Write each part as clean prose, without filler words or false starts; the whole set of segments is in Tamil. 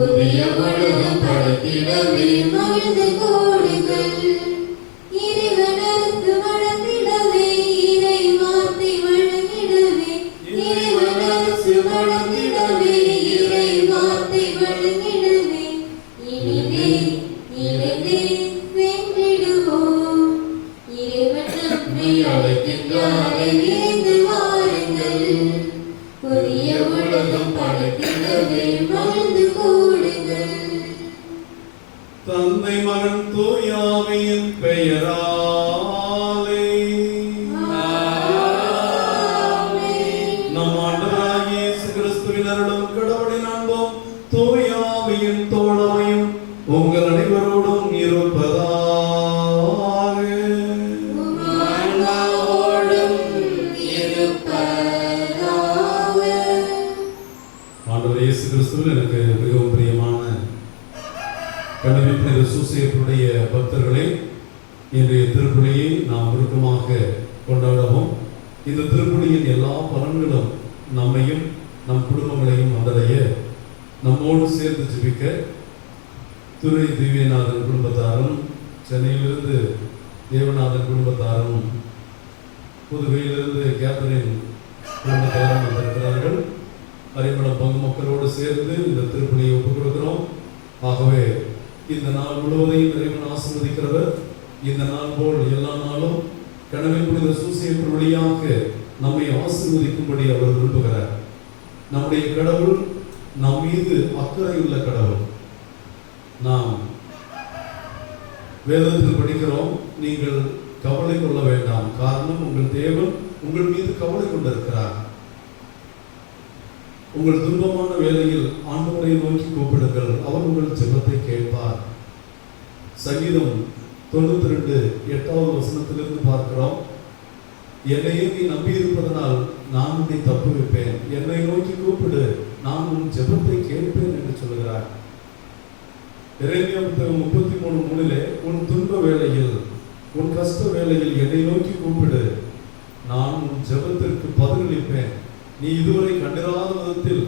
புதிய உலகம் படைத்திடவே மகிழ்ந்து கூடுங்கள். இறைவன் அரசு வளர்ந்திடவே இறை வார்த்தை வழங்கிடவே, இறைவன் அரசு வளர்ந்திடவே இறை வார்த்தை வழங்கிடவே, இனிதே இனிதே வென்றிடுவோம். இறைவன் நம்மை அழைக்கின்றாரே, விரைந்து வாருங்கள். புதிய உலகம் படைத்திடவே மகிழ்ந்து கூடுங்கள். தந்தை மகன் தூய ஆவியின் பெயராலே நம் ஆண்டவராகிய இயேசு கிறிஸ்துவின் அருளும் கடவுளின் அன்பும் தூய ஆவியின் தோழமையும் உங்கள் அனைவரோடும் இருப்பதாக. ஆண்டவர் இயேசு கிறிஸ்துவில் எனக்கு மிகவும் பிரியமான கண்டுபிடிப்பு சூசையர்களுடைய பக்தர்களை, இன்றைய திருப்பலியை நாம் உருக்கமாக கொண்டாடவும், இந்த திருப்பலியின் எல்லா பலன்களும் நம்மையும் நம் குடும்பங்களையும் வந்தடைய நம்மோடு சேர்ந்து ஜெபிக்க துரை திவ்யநாதன் குடும்பத்தாரும், சென்னையிலிருந்து தேவநாதன் குடும்பத்தாரும், புதுவையிலிருந்து கேத்தரின் குடும்பத்தாரும் வந்திருக்கிறார்கள். அரிமளம் பங்கு மக்களோடு சேர்ந்து இந்த திருப்பலியை ஒப்புக் கொடுக்கிறோம். ஆகவே இந்த நாள் முழுவதையும் இறைவன் ஆசீர்வதிக்கிறவர். இந்த நாள் போல் எல்லா நாளும் கனவில் புனித சூசையப்பர் வழியாக நம்மை ஆசீர்வதிக்கும்படி அவர் விரும்புகிறார். நம்முடைய கடவுள் நம் மீது அக்கறையுள்ள கடவுள். நாம் வேதத்தில் படிக்கிறோம், நீங்கள் கவலை கொள்ள வேண்டாம், காரணம் உங்கள் தேவன் உங்கள் மீது கவலை கொண்டிருக்கிறார். உங்கள் துன்பமான வேளையில் ஆண்டவரை நோக்கி கூப்பிடுங்கள், அவர் உங்கள் ஜெபத்தை கேட்பார். சங்கீதம் 92:8 வசனத்திலிருந்து பார்க்கிறோம், என்னையே நீ நம்பி இருப்பதனால் நான் உன்னை தப்புவிப்பேன், என்னை நோக்கி கூப்பிடு, நான் உன் ஜெபத்தை கேட்பேன் என்று சொல்கிறார். எரேமியா புத்தகம் 33:3 உன் துன்ப வேளையில், உன் கஷ்ட வேளையில் என்னை நோக்கி கூப்பிடு, நான் உன் ஜெபத்திற்கு பதிலளிப்பேன். நீ இதுவரை கண்டிராத விதத்தில்,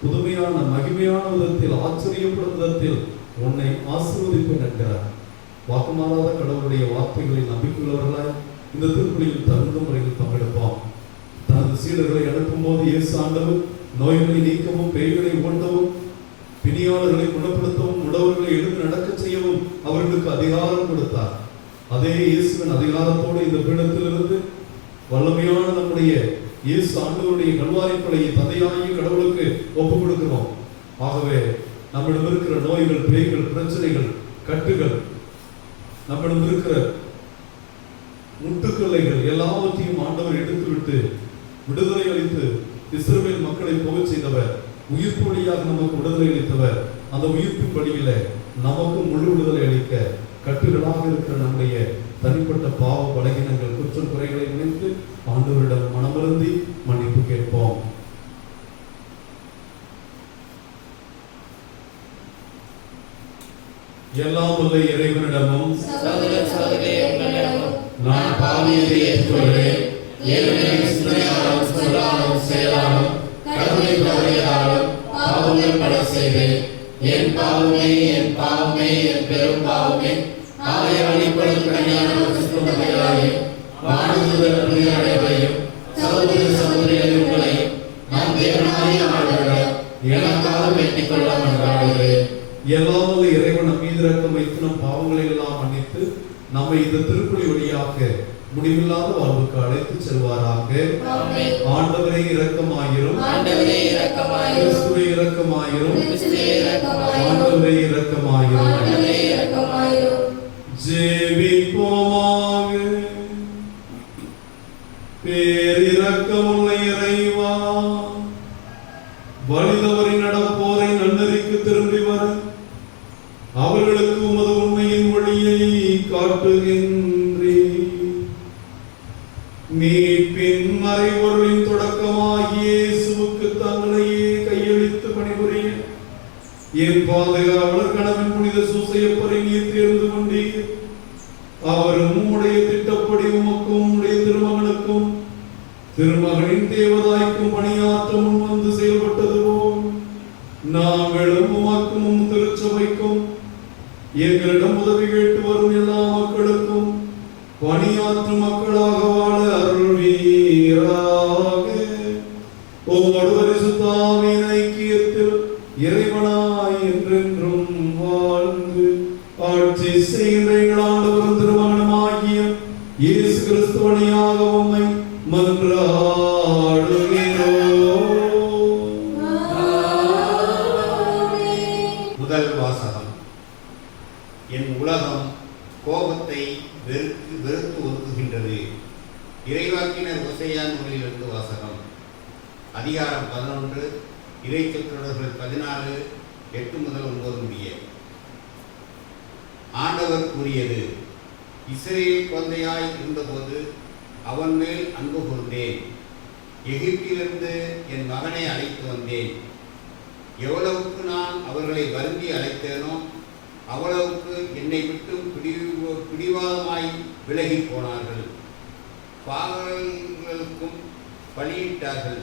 புதுமையான மகிமையான விதத்தில், ஆச்சரியப்படும் விதத்தில் உன்னை ஆசீர்வதிப்பேன் என்கிறார். வாக்குமாறாத கடவுளுடைய வார்த்தைகளில் நம்பிக்கையுள்ளவர்களாய் இந்த திருப்பலியில் தகுந்த முறையில் பங்கெடுப்போம். தனது சீடர்களை அனுப்பும் போது இயேசு ஆண்டவர் நோய்களை நீக்கவும், பேய்களை ஓட்டவும், பிணியாளர்களை குணப்படுத்தவும், உடவர்களை எழுந்து நடக்க செய்யவும் அவர்களுக்கு அதிகாரம் கொடுத்தார். அதே இயேசுவின் அதிகாரத்தோடு இந்த பீடத்திலிருந்து வல்லமையான நம்முடைய இயேசு ஆண்டவருடைய கல்வாரி கொலையை தந்தையாகிய கடவுளுக்கு ஒப்புக் கொடுக்கிறோம். ஆகவே நம்மிடம் இருக்கிற நோய்கள், பேய்கள், பிரச்சனைகள், கட்டுகள், நம்மிடம் இருக்கிற முட்டுக்கொள்ளைகள் எல்லாவற்றையும் ஆண்டவர் எடுத்துவிட்டு விடுதலை அளித்து இஸ்ரவேல் மக்களை போகச் செய்தவர், உயிர்ப்பு வழியாக நமக்கு விடுதலை அளித்தவர். அந்த உயிர்ப்பின் வழியில நமக்கு முழு விடுதலை அளிக்க கட்டுகளாக இருக்கிற நம்முடைய தனிப்பட்ட பாவ பலகீனங்கள், குற்றம் குறைகளை நினைத்து ஆண்டவரிடம் மனமருந்தி மன்னிப்பு கேட்போம். எல்லாம் உள்ள இறைவனிடமும் நான் பாவியதை ஏற்றுக்கொள்கிறேன், ஏனெனில் சிந்தனையாலும் சொல்லாலும் செயலாலும் கடவுளை தவறியதாலும் பாவங்கள் பல செய்தேன். என் பாவமே, என் பாவமே, என் பெரும் பாவமே. ஆகையால் இப்பொழுது கன்னியான பரிசுத்தமையாரையும் வானதூதர் அனைவரையும் சகோதர சகோதரிகளை உங்களையும் நான் தேவனாகிய ஆண்டவரிடம் எனக்காக வேண்டிக் கொள்ள மன்றாடுகிறேன். எல்லாம் வல்ல இறைவன் நம் மீது இரக்கம் வைத்து நம் பாவங்களை எல்லாம் மன்னித்து நம்மை இந்த திருப்பலி வழியாக முடிவில்லாத வாழ்வுக்கு அழைத்து செல்வாராக. ஆண்டவரே இரக்கமாயிரும், ஆண்டவரே இரக்கமாயிரும், கிறிஸ்துவே இரக்கமாயிரும், கிறிஸ்துவே இரக்கமாயிரும், ஆண்டவரே இரக்கமாயிரும், ஆண்டவரே இரக்கமாயிரும். ஜெபிப்போமாக. பேரிரக்கமுள்ள இறைவா, வழிதவறி நடப்போரை நன்னெறிக்கு திரும்பி வர அவர்களுக்கு உமது உண்மையின் வழியை காட்டுகின்றீர். மீட்பின் மறைபொருளின் தொடக்கமாகிய இயேசுவுக்கு தங்களையே கையளித்து பணிபுரிய என் பாதுகாவலர் கணவன் புனித சூசையப்பரை நீர் தேர்ந்து கொண்டீர். அவரும் உம்முடைய திட்டப்படி உமக்கும் உம்முடைய திருமகனுக்கும் திருமகனின் தேவதாய்க்கும் பணியாற்ற முன் வந்து செயல்பட்டது போல் நாங்களும் உமக்கும் திருச்சபைக்கும் எங்களிடம் உதவி கேட்டு வரும் எல்லா மக்களுக்கும் பணியாற்றும் மக்களாக வாழ அருள்வீராக. உம்மோடு பரிசுத்த ஆவியின் ஐக்கியத்தில் இறைவனாய் என்றென்றும் வாழ்ந்து ஆட்சி செய்கின்ற எங்கள் ஆண்டவரும் திருமகனுமாகிய இயேசு கிறிஸ்து வழியாக உம்மை மன்றாடுகிறோம். முதல் வாசகம். என் உலகம் கோபத்தை வெறுத்து ஒதுக்குகின்றது. இறைவாக்கினர் ஓசையா நூலிலிருந்து வாசகம். அதிகாரம் 11, இறைச்சொற்றொடர்கள் 14, 8 முதல் 9 முடிய. ஆண்டவர் கூறியது: இஸ்ரவேல் குழந்தையாய் இருந்தபோது அவன் மேல் அன்பு கூர்ந்தேன். எகிப்திலிருந்து என் மகனை அழைத்து வந்தேன். எவ்வளவுக்கு நான் அவர்களை வருந்தி அழைத்தேனோ அவ்வளவுக்கு என்னை விட்டு பிடிவாதமாய் விலகி போனார்கள். பாகங்களுக்கும் பலியிட்டார்கள்,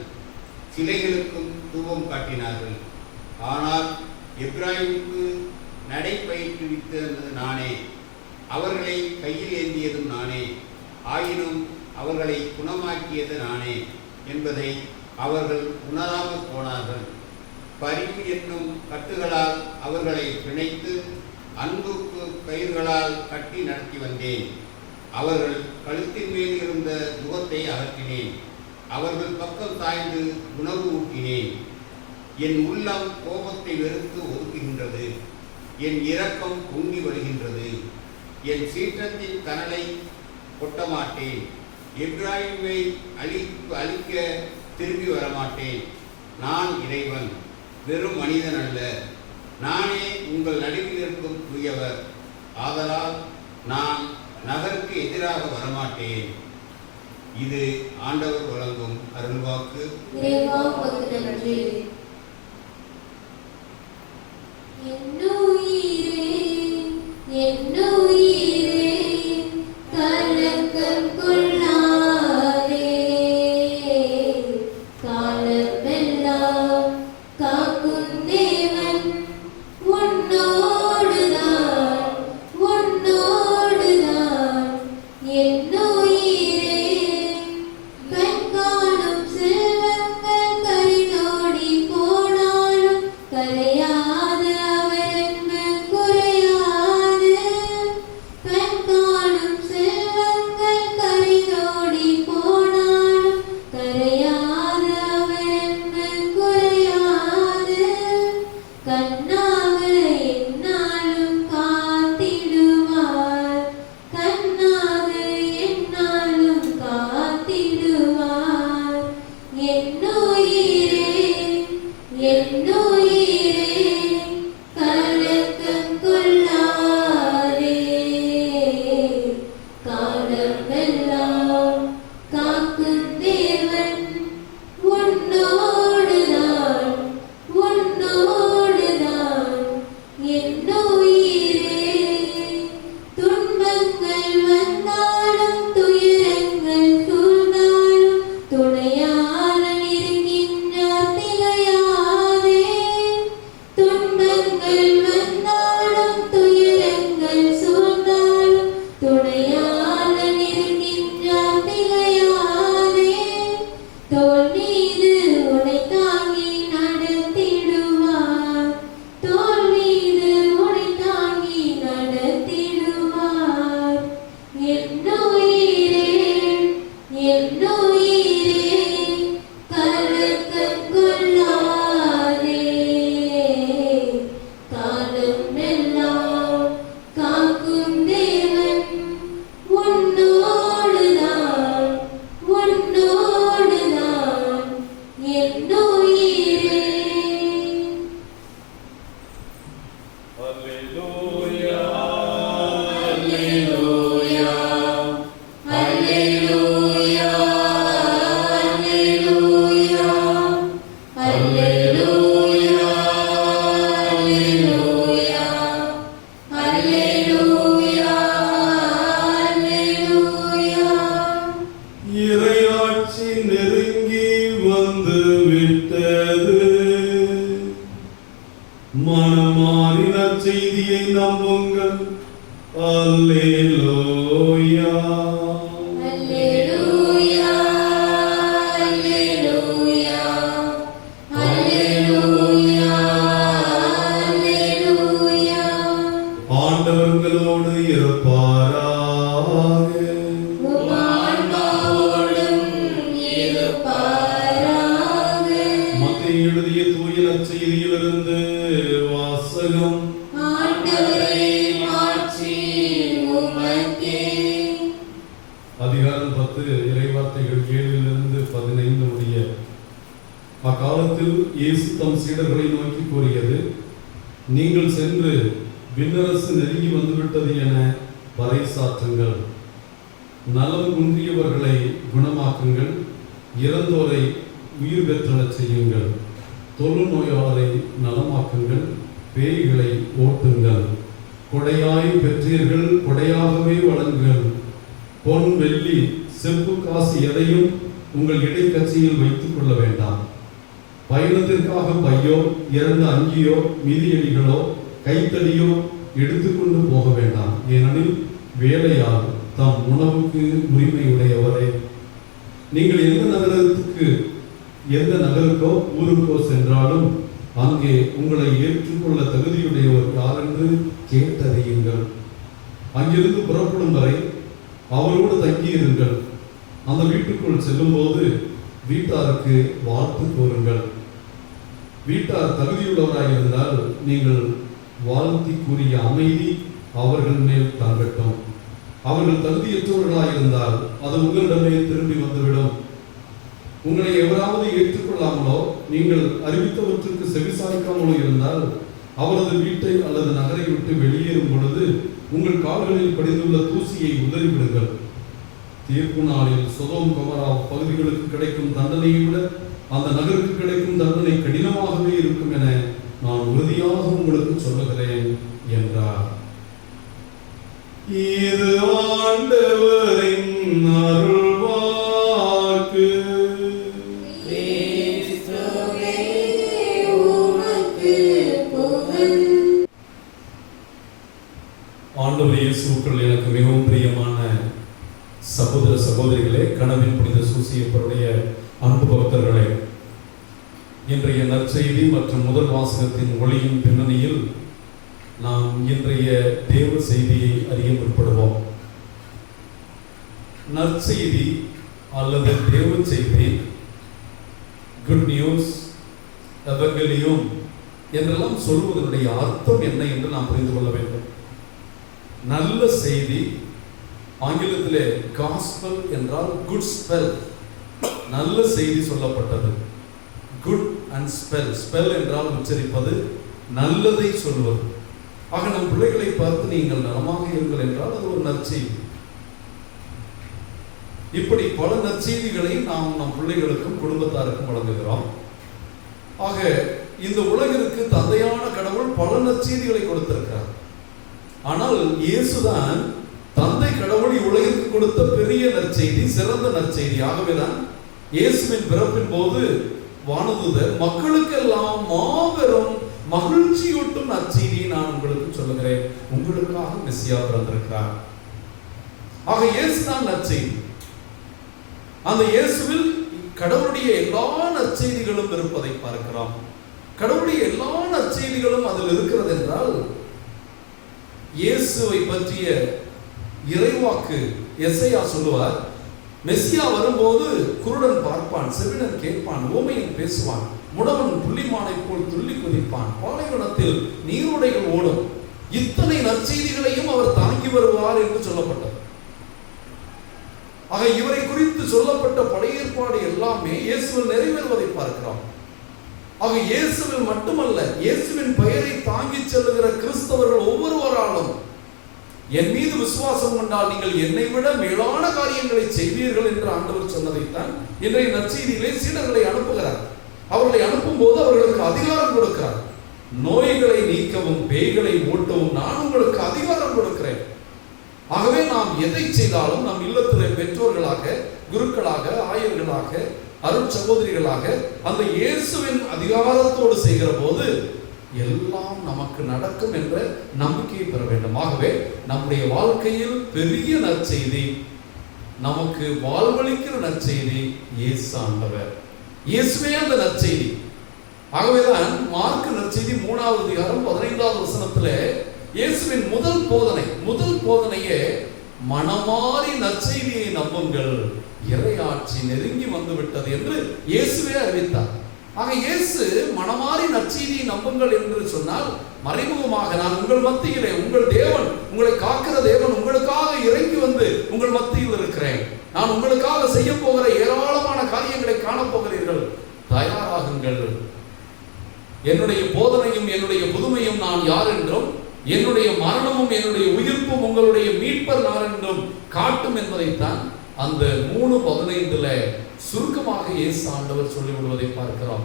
சிலைகளுக்கும் தூபம் காட்டினார்கள். ஆனால் எப்ராயிமுக்கு நடை பயிற்றுவித்தது நானே, அவர்களை கையில் ஏந்தியதும் நானே, ஆயினும் அவர்களை குணமாக்கியது நானே என்பதை அவர்கள் உணராமல் போனார்கள். பரிவு என்னும் கட்டுகளால் அவர்களை பிணைத்து அன்புக்கு கயிறுகளால் கட்டி நடத்தி வந்தேன். அவர்கள் கழுத்தின் மேல் இருந்த முகத்தை அகற்றினேன். அவர்கள் பக்கம் சாய்ந்து உணவு ஊட்டினேன். என் உள்ளம் கோபத்தை வெறுத்து ஒதுக்குகின்றது. என் இரக்கம் பொங்கி வருகின்றது. என் சீற்றத்தின் கனலை கொட்டமாட்டேன். எப்ராயிமை அழிக்க திரும்பி வரமாட்டேன். நான் இறைவன், வெறும் மனிதன் அல்ல. நானே உங்கள் நடுவில் இருக்கும் தூயவர். ஆதலால் நான் நகருக்கு எதிராக வரமாட்டேன். இது ஆண்டவர் வழங்கும் அருள்வாக்கு. மனமாறி நற்செய்தியை நம்புங்கள். அல்லேலூயா. அல்லேலூயா, அல்லேலூயா, அல்லேலூயா, அல்லேலூயா. ஆண்டவர் உங்களோடு இருப்பாராக. உம் ஆன்மாவோடும் இருப்பாராக. மத்தேயு எழுதிய தூய நற்செய்தியிலிருந்து வாசகம். ஆண்டவரே, மாட்சி உமக்கே. அதிகாரம் 10 இறைவார்த்தைகள் 7-15 முடிய. அக்காலத்தில் இயேசு தம் சீடர்களை நோக்கி கூறியது, நீங்கள் சென்று விண்ணரசு நெருங்கி வந்துவிட்டது என பறைசாற்றுங்கள். நலம் குன்றியவர்களை குணமாக்குங்கள். இறந்தோரை உயிர் பெற்றச் செய்யுங்கள். தொழுநோயாளரை நலமாக்குங்கள். பேய்களை ஓட்டுங்கள். கொடையாய் பெற்றீர்கள், கொடையாகவே வழங்குங்கள். பொன், வெள்ளி, செப்பு காசு எதையும் உங்கள் இடைக்கட்சியில் வைத்துக் கொள்ள வேண்டாம். பயணத்திற்காக பையோ, 2 அங்கியோ, மிதியடிகளோ, கைத்தடியோ எடுத்துக்கொண்டு போக வேண்டாம். ஏனெனில் வேலையால் தம் உணவுக்கு உரிமை உடையவரே. நீங்கள் எந்த நகருக்கோ ஊருக்கோ சென்றாலும் அங்கே உங்களை ஏற்றுக்கொள்ள தகுதியுடையவர் யார் என்று கேட்டறியுங்கள். அங்கிருந்து புறப்படும் வரை அவரோடு தங்கியிருங்கள். அந்த வீட்டுக்குள் செல்லும் போது வீட்டாருக்கு வாழ்த்து கூறுங்கள். வீட்டார் தகுதியுள்ளவராயிருந்தால் நீங்கள் வாழ்த்தி கூறிய அமைதி அவர்கள் மேல் தங்கட்டும். அவர்கள் தகுதியற்றவர்களாயிருந்தால் அது உங்களிடமே திரும்பி வந்துவிடும். உங்களை எவராவது ஏற்றுக்கொள்ளாமலோ நீங்கள் அறிவித்தவற்றுக்கு செவிசாய்க்காமலோ இருந்தால் அவரது வீட்டை அல்லது நகரை விட்டு வெளியேறும் பொழுது உங்கள் கால்களில் படிந்துள்ள தூசியை உதறிவிடுங்கள். தீர்ப்பு நாளில் சொதோம் கொமரா பகுதிகளுக்கு கிடைக்கும் தண்டனையை விட அந்த நகருக்கு கிடைக்கும் தண்டனை கடினமாகவே இருக்கும் என நான் உறுதியாக உங்களுக்கு சொல்லுகிறேன் என்றார். இது ஆண்டவரின் அருள்வாக்கு. கிறிஸ்துவே, உமக்கு புகழ். ஆண்டவர் இயேசுவுக்குள் எனக்கு மிகவும் பிரியமான சகோதர சகோதரிகளே, கனவின் புனித சூசியப்பருடைய அன்பு பக்தர்களே, இன்றைய நற்செய்தி மற்றும் முதல் வாசகத்தின் ஒளியின் பின்னணியில் நாம் இன்றைய தேவ செய்தியை அறிய முற்படுவோம். நற்செய்தி அல்லது தேவ செய்தி, குட் நியூஸ், எவங்கெலியும் என்றெல்லாம் சொல்வதனுடைய அர்த்தம் என்ன என்று நாம் புரிந்து கொள்ள வேண்டும். நல்ல செய்தி, ஆங்கிலத்திலே காஸ்பல் என்றால் குட் ஸ்பெல், நல்ல செய்தி சொல்லப்பட்டது. குட் அண்ட் ஸ்பெல், ஸ்பெல் என்றால் உச்சரிப்பது, நல்லதை சொல்வது. ஆக நம் பிள்ளைகளை பார்த்து நீங்கள் நலமாக இருங்கள் என்றால் அது ஒரு நற்செய்தி. இப்படி பல நற்செய்திகளை நாம் நம் பிள்ளைகளுக்கும் குடும்பத்தாருக்கும் வழங்குகிறோம். ஆக இந்த உலகிற்கு தந்தையான கடவுள் பல நற்செய்திகளை கொடுத்திருக்கிறார். ஆனால் இயேசுதான் தந்தை கடவுள் உலகிற்கு கொடுத்த பெரிய நற்செய்தி, சிறந்த நற்செய்தி. ஆகவேதான் இயேசுவின் பிறப்பின் போது வானதூதர் மக்களுக்கெல்லாம் மாபெரும் மகிழ்ச்சியூட்டும் நற்செய்தியை நான் உங்களுக்கு சொல்லுகிறேன், உங்களுக்காக மெசியா பிறந்திருக்கிறார். ஆக இயேசுதான் நற்செய்தி. அந்த இயேசுவில் கடவுளுடைய எல்லா நற்செய்திகளும் இருப்பதை பார்க்கிறோம். கடவுளுடைய எல்லா நற்செய்திகளும் அதில் இருக்கிறது என்றால் இயேசுவை பற்றிய இறைவாக்கு எசையா சொல்லுவார், மெசியா வரும்போது குருடன் பார்ப்பான், செவிடன் கேட்பான், ஊமையன் பேசுவான், முடவன் புள்ளிமானை போல் துள்ளி குதிப்பான், பாலைவனத்தில் நீரோடைகள் ஓடும். இத்தனை நற்செய்திகளையும் அவர் தாங்கி வருவார் என்று சொல்லப்பட்டது. ஆக இவரை குறித்து சொல்லப்பட்ட பழைய ஏற்பாடு எல்லாமே இயேசுவில் நிறைவேறுவதை பார்க்கிறோம். ஆக இயேசுவில் மட்டுமல்ல, இயேசுவின் பெயரை தாங்கி செல்லுகிற கிறிஸ்தவர்கள் ஒவ்வொருவராலும் என் மீது விசுவாசம் கொண்டால் நீங்கள் என்னை விட மேலான காரியங்களை செய்வீர்கள் என்று ஆண்டவர் சொன்னதைத்தான் இன்றைய நற்செய்தியிலே சீடர்களை அனுப்புகிறார். அவர்களை அனுப்பும் போது அவர்களுக்கு அதிகாரம் கொடுக்கிறார். நோய்களை நீக்கவும் பேய்களை ஓட்டவும் நான் உங்களுக்கு அதிகாரம் கொடுக்கிறேன். ஆகவே நாம் எதை செய்தாலும் நம் இல்லத்திலே பெற்றோர்களாக, குருக்களாக, ஆயர்களாக, அருட்சகோதரிகளாக அந்த இயேசுவின் அதிகாரத்தோடு செய்கிற போது எல்லாம் நமக்கு நடக்கும் என்ற நம்பிக்கையை பெற வேண்டும். ஆகவே நம்முடைய வாழ்க்கையில் பெரிய நற்செய்தி, நமக்கு வாழ்வளிக்கிற நற்செய்தி இயேசு ஆண்டவர். இயேசுவே அந்த நற்செய்தி. ஆகவேதான் மார்க்கு நற்செய்தி 3வது அதிகாரம் 15வது வசனத்திலே இயேசுவின் முதல் போதனையே மனமாறி நற்செய்தியை நம்புங்கள், இறையாட்சி நெருங்கி வந்துவிட்டது என்று இயேசுவே அறிவித்தார். ஆக இயேசு மனமாறி நற்செய்தியை நம்புங்கள் என்று சொன்னால் மறைமுகமாக நான் உங்கள் மத்தியிலே, உங்கள் தேவன், உங்களை காக்கிற தேவன் உங்களுக்காக இறங்கி வந்து உங்கள் மத்தியில் இருக்கிறேன், நான் உங்களுக்காக செய்ய போகிற ஏராளமான காரியங்களை காணப்போகிறீர்கள், தயாராகுங்கள், என்னுடைய போதனையும் என்னுடைய புதுமையும் நான் யார் என்றும், என்னுடைய மரணமும் என்னுடைய உயிர்ப்பும் உங்களுடைய மீட்பர் நான் என்றும் காட்டும் என்பதைத்தான் அந்த 3:15 சுருக்கமாக இயேசு ஆண்டவர் சொல்லிவிடுவதை பார்க்கிறோம்.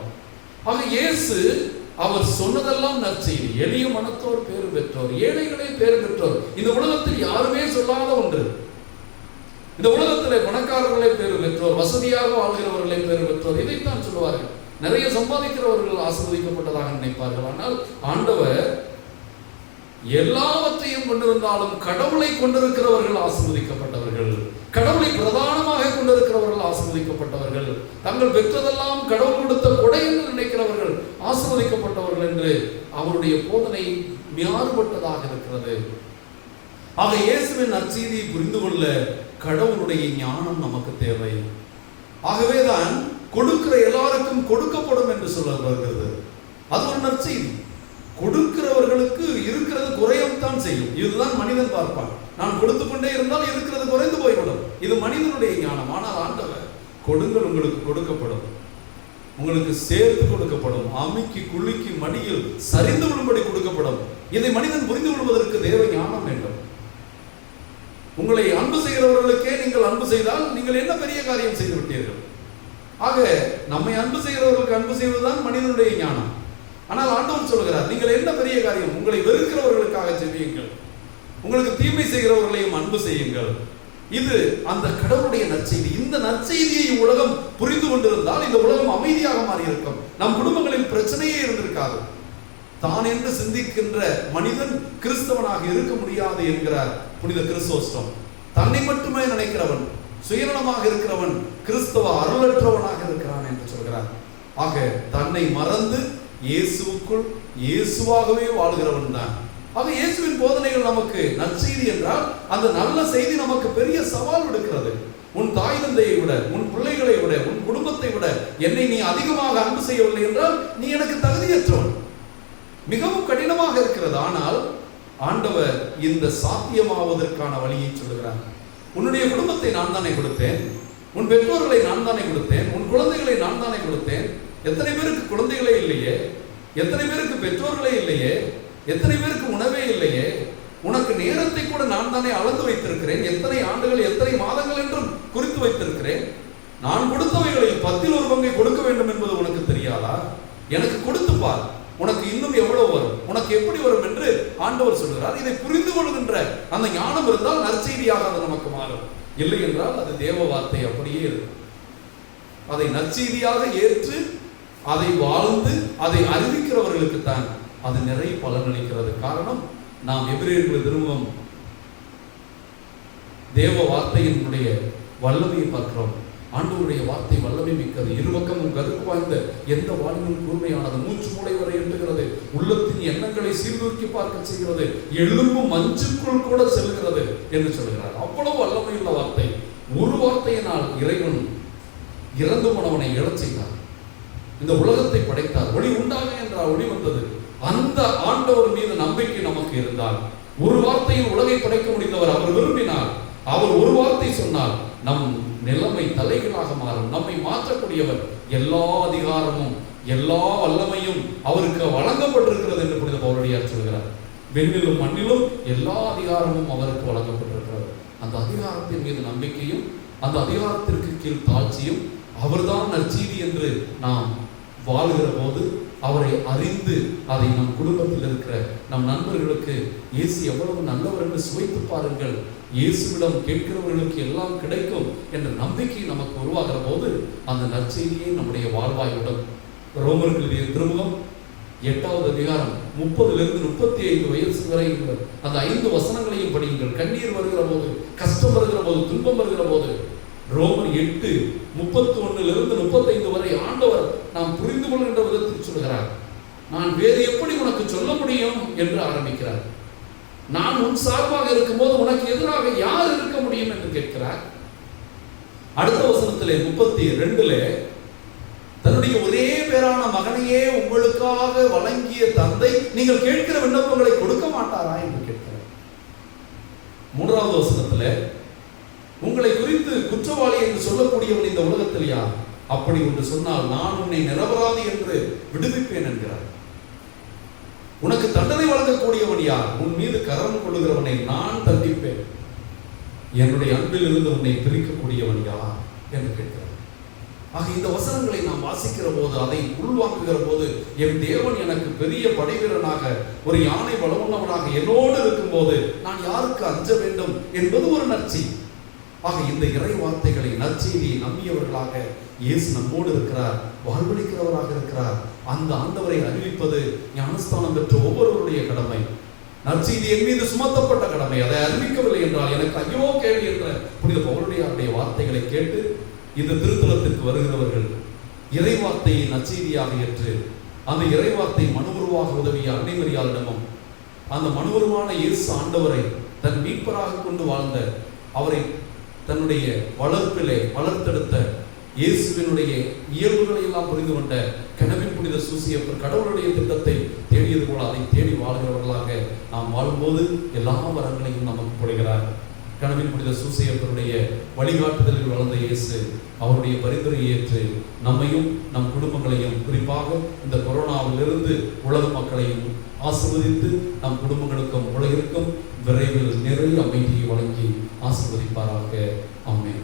ஆக இயேசு அவர் சொன்னதெல்லாம் நற்செய்தி. எளிய மனத்தோர் பேறு பெற்றோர், ஏழைகளே பேறு பெற்றோர். இந்த உலகத்தில் யாருமே சொல்லாத ஒன்று. இந்த உலகத்தில் பணக்காரர்களே பேறு பெற்றோர், வசதியாக வாழ்கிறவர்களே பேறு பெற்றோர், இதைத்தான் சொல்லுவார்கள். நிறைய சம்பாதிக்கிறவர்கள் ஆசீர்வதிக்கப்பட்டதாக நினைப்பார்கள். ஆனால் ஆண்டவர் எல்லாவற்றையும் கொண்டிருந்தாலும் கடவுளை கொண்டிருக்கிறவர்கள் ஆசீர்வதிக்கப்பட்டவர்கள், கடவுளை பிரதானமாக கொண்டிருக்கிறவர்கள் ஆசீர்வதிக்கப்பட்டவர்கள், தங்கள் பெற்றதெல்லாம் கடவுள் கொடுத்த கொடை என்று நினைக்கிறவர்கள் ஆசீர்வதிக்கப்பட்டவர்கள் என்று அவருடைய போதனை மாறுபட்டதாக இருக்கிறது. ஆக இயேசுவின் நற்செய்தியை புரிந்து கொள்ள கடவுளுடைய ஞானம் நமக்கு தேவை. ஆகவேதான் கொடுக்கிற எல்லாருக்கும் கொடுக்கப்படும் என்று சொல்லப்படுகிறது. அது ஒரு நற்செய்தி. கொடுக்கிறவர்களுக்கு இருக்கிறது குறையத்தான் செய்யும். இதுதான் மனிதன் பார்ப்பான். நான் கொடுத்து கொண்டே இருந்தால் இருக்கிறது குறைந்து போய்விடும். இது மனிதனுடைய ஞானம். ஆனால் ஆண்டவர் கொடுங்கள், உங்களுக்கு கொடுக்கப்படும், உங்களுக்கு சேர்த்து கொடுக்கப்படும், அமுக்கி குலுக்கி மடியில் சரிந்து விடும்படி கொடுக்கப்படும். இதை மனிதன் புரிந்து கொள்வதற்கு தேவ ஞானம் வேண்டும். உங்களை அன்பு செய்கிறவர்களுக்கே நீங்கள் அன்பு செய்தால் நீங்கள் என்ன பெரிய காரியம் செய்து விட்டீர்கள். ஆக நம்மை அன்பு செய்கிறவர்களுக்கு அன்பு செய்வதுதான் மனிதனுடைய ஞானம். ஆனால் ஆண்டவர் சொல்கிறார், நீங்கள் என்ன பெரிய காரியம், உங்களை வெறுக்கிறவர்களுக்காக செய்வீங்கள், உங்களுக்கு தீமை செய்கிறவர்களையும் அன்பு செய்யுங்கள். இது அந்த கடவுளுடைய நற்செய்தி. இந்த நற்செய்தியை உலகம் புரிந்து கொண்டிருந்தால் இந்த உலகம் அமைதியாக மாறி இருக்கும். நம் குடும்பங்களில் பிரச்சனையே இருந்திருக்காது. தான் என்று சிந்திக்கின்ற மனிதன் கிறிஸ்தவனாக இருக்க முடியாது என்கிறார் புனித கிறிஸ்தோஸ்டம். தன்னை மட்டுமே நினைக்கிறவன், சுயநலமாக இருக்கிறவன் கிறிஸ்தவ அருளற்றவனாக இருக்கிறான் என்று சொல்கிறார். ஆக தன்னை மறந்து இயேசுவுக்குள் இயேசுவாகவே வாழ்கிறவன் தான். ஆக இயேசுவின் போதனைகள் நமக்கு நற்செய்தி என்றால் அந்த நல்ல செய்தி நமக்கு பெரிய சவால் விடுக்கிறது. உன் தாய் தந்தையை விட, உன் பிள்ளைகளை விட, உன் குடும்பத்தை விட என்னை நீ அதிகமாக அன்பு செய்யவில்லை என்றால் நீ எனக்கு தகுதியற்றவன். மிகவும் கடினமாக இருக்கிறது. ஆனால் ஆண்டவர் இந்த சாத்தியமாவதற்கான வழியை சொல்லுகிறார். உன்னுடைய குடும்பத்தை நான் தானே கொடுத்தேன், உன் பெற்றோர்களை நான் தானே கொடுத்தேன், உன் குழந்தைகளை நான் தானே கொடுத்தேன். எத்தனை பேருக்கு குழந்தைகளே இல்லையே, எத்தனை பேருக்கு பெற்றோர்களே இல்லையே, எத்தனை பேருக்கு உணவே இல்லையே. உனக்கு நேரத்தை கூட நான் தானே அளந்து வைத்திருக்கிறேன். எத்தனை ஆண்டுகள், எத்தனை மாதங்கள் என்றும் குறித்து வைத்திருக்கிறேன். நான் கொடுத்தவைகளில் 10 பங்கை கொடுக்க வேண்டும் என்பது உனக்கு தெரியாதா? எனக்கு கொடுத்து பார், உனக்கு இன்னும் எவ்வளவு வரும், உனக்கு எப்படி வரும் என்று ஆண்டவர் சொல்கிறார். இதை புரிந்து கொள்கின்ற அந்த ஞானம் இருந்தால் நற்செய்தியாக அது நமக்கு மாறும். இல்லை என்றால் அது தேவ வார்த்தை அப்படியே இருக்கும். அதை நற்செய்தியாக ஏற்று அதை வாழ்ந்து அதை அறிவிக்கிறவர்களுக்கு தான் அது நிறைய பலனளிக்கிறது. காரணம், நாம் எபிரேயர்கள் திரும்பவும் தேவ வார்த்தையினுடைய வல்லமையை பார்க்கிறோம். ஆண்டவருடைய வார்த்தை வல்லமை மிக்கது, இருபக்கமும் கருக்கு வாய்ந்த, எந்த வாளினும் கூர்மையானது, மூச்சு மூளை வரை எட்டுகிறது, உள்ளத்தின் எண்ணங்களை சீர்தூக்கி பார்க்க செய்கிறது, எலும்பும் மஞ்சுக்குள் கூட செல்கிறது என்று சொல்கிறார். அவ்வளவு வல்லமையுள்ள வார்த்தை. ஒரு வார்த்தையினால் இறைவன் இறந்து போனவனை எழச் செய்தார். இந்த உலகத்தை படைத்தார். ஒளி உண்டாக என்றால் ஒளி வந்தது. அந்த ஆண்டவர் மீது நம்பிக்கை நமக்கு இருந்தால், ஒரு வார்த்தையில் உலகை படைக்க முடிந்தவர். அவர் விரும்பினார், அவர் ஒரு வார்த்தை சொன்னால் நம் நிலைமை தலைகளாக மாறும். நம்மை மாற்றக்கூடியவர். எல்லா அதிகாரமும் எல்லா வல்லமையும் அவருக்கு வழங்கப்பட்டிருக்கிறது என்று புனித பவுலடியார் சொல்கிறார். விண்ணிலும் மண்ணிலும் எல்லா அதிகாரமும் அவருக்கு வழங்கப்பட்டிருக்கிறது. அந்த அதிகாரத்தின் மீது நம்பிக்கையும் அந்த அதிகாரத்திற்கு கீழ் தாழ்ச்சியும், அவர்தான் நற்செய்தி என்று நாம் வாழ்கிற போது, அவரை அறிந்து அதை நம் குடும்பத்தில் இருக்கிற நம் நண்பர்களுக்கு இயேசு எவ்வளவு நல்லவர் என்று சுவைத்து பாருங்கள், இயேசுவிடம் கேட்கிறவர்களுக்கு எல்லாம் கிடைக்கும் என்ற நம்பிக்கை நமக்கு உருவாகிற போது அந்த நற்செய்தியை நம்முடைய வாழ்வாய்விடும். ரோமர்கள் எழுதிய திருமுகம் 8வது அதிகாரம் 30லிருந்து 35 வயசு வரை அந்த 5 வசனங்களையும் படியுங்கள். கண்ணீர் வருகிற போது, கஷ்டம் வருகிற போது, துன்பம் வருகிற போது, ரோமர் 8:31லிருந்து 35 வரை ஆண்டவர் நாம் புரிந்து கொள்கின்ற விதத்தில் சொல்கிறார். நான் வேறு எப்படி உனக்கு சொல்ல முடியும் என்று ஆரம்பிக்கிறார். நான் உன் சார்பாக இருக்கும்போது உனக்கு எதிராக யார் இருக்க முடியும் என்று கேட்கிறார். அடுத்த வசனத்திலே 32 தன்னுடைய ஒரே பேரான மகனையே உங்களுக்காக வழங்கிய தந்தை நீங்கள் கேட்கிற விண்ணப்பங்களை கொடுக்க மாட்டாரா என்று கேட்கிறார். 3வது வசனத்திலே உங்களை குறித்து குற்றவாளி என்று சொல்லக்கூடியவன் இந்த உலகத்தில் யார்? அப்படி ஒன்று சொன்னால் நான் உன்னை நிரபராதி என்று விடுவிப்பேன் என்கிறார். உனக்கு தண்டனை வழங்கக்கூடியவன் யார்? உன் மீது கரம் கொள்ளுகிறவனை நான் தண்டிப்பேன். என்னுடைய அன்பில் இருந்து உன்னை பிரிக்கக்கூடியவன் யார் என்று கேட்கிறார். ஆக இந்த வசனங்களை நாம் வாசிக்கிற போது, அதை உள்வாங்குகிற போது, என் தேவன் எனக்கு பெரிய படைவீரனாக, ஒரு யானை பலமுள்ளவனாக என்னோடு இருக்கும் போது நான் யாருக்கு அஞ்ச வேண்டும் என்பது ஒரு நற்சி. ஆக இந்த இறை வார்த்தைகளை, நற்செய்தியை நம்பியவர்களாக இயேசு நம்மோடு இருக்கிறார், வாழ்வளிக்கிறவராக இருக்கிறார். அந்த ஆண்டவரை அறிவிப்பது ஞானஸ்தானம் பெற்ற ஒவ்வொருவருடைய கடமை. நற்செய்தி என் மீது சுமத்தப்பட்ட கடமை. அதை அறிவிக்கவில்லை என்றால் எனக்கு ஐயோ கேள்வி என்ற புனித பவுலுடைய வார்த்தைகளை கேட்டு இந்த திருத்தலத்திற்கு வருகிறவர்கள் இறைவார்த்தையை நற்செய்தியாக ஏற்று அந்த இறைவார்த்தை மனுவுருவாக உதவிய அன்னை மரியாளிடமும் அந்த மனுவுருவான இயேசு ஆண்டவரை தன் மீட்பராக கொண்டு வாழ்ந்த, அவரை தன்னுடைய வளர்ப்பிலே வளர்த்தெடுத்த இயேசுவினுடைய இயல்புகளை எல்லாம் புரிந்து கொண்ட கனவின் புனித சூசியப்பர் கடவுளுடைய திட்டத்தை தேடியது போல அதை தேடி வாழ்கிறவர்களாக நாம் வாழும்போது எல்லா வரங்களையும் நமக்கு கொடுக்கிறார். கனவின் புனித சூசியப்பருடைய வழிகாட்டுதலில் வளர்ந்த இயேசு அவருடைய பரிந்துரையை ஏற்று நம்மையும் நம் குடும்பங்களையும், குறிப்பாக இந்த கொரோனாவிலிருந்து உலக மக்களையும் ஆசீர்வதித்து நம் குடும்பங்களுக்கும் உலகிற்கும் விரைவில் நிறைய அமைதியை வழங்கி ஆசீர்வதிப்பாராக. ஆமென்.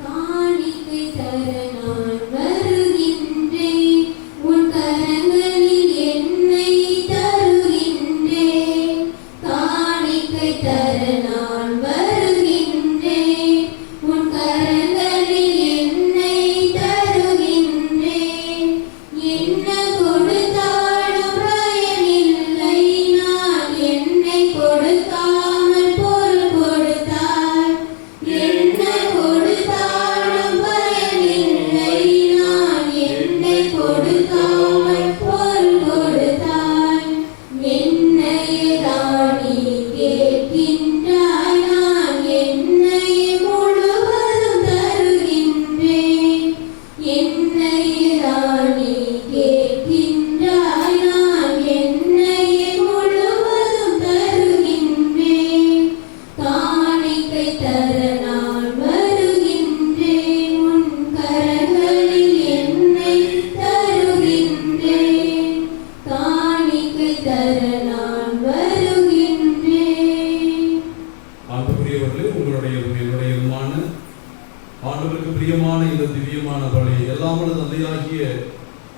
காணிக்கை தர நான் வருகின்றேன், உன் கரங்களில் என்னை தருகின்றேன். காணிக்கை தர நான் வருகின்றேன், உன் கரங்களில் என்னை தருகின்றேன். என்ன கொடுத்தாலும் பயனில்லை, நான் என்னை கொடுக்காமல் பொருள் கொடுத்தாய். என்ன கொடுத்தாலும் பயனில்லை, நான் என்னை கொடுக்காமல் பொருள் கொடுத்தாய். என்னையே ராணி கேட்கின்றாய், நான் என்னையே முழுவதும் தருகின்றேன். என்னையே ராணி கேட்கின்றாய், நான் என்னையே முழுவதும் தருகின்றேன். காணிக்கை தர நான் வருகின்றேன், உன் கரங்களில் என்னை தருகின்றேன். காணிக்கை தர நான் வருகின்றேன். ஆண்டவரே, உங்களுடையதும் என்னுடையதுமான ஆண்டவருக்கு பிரியமான இந்த திவ்யமான பலி எல்லாம் தந்தையாகிய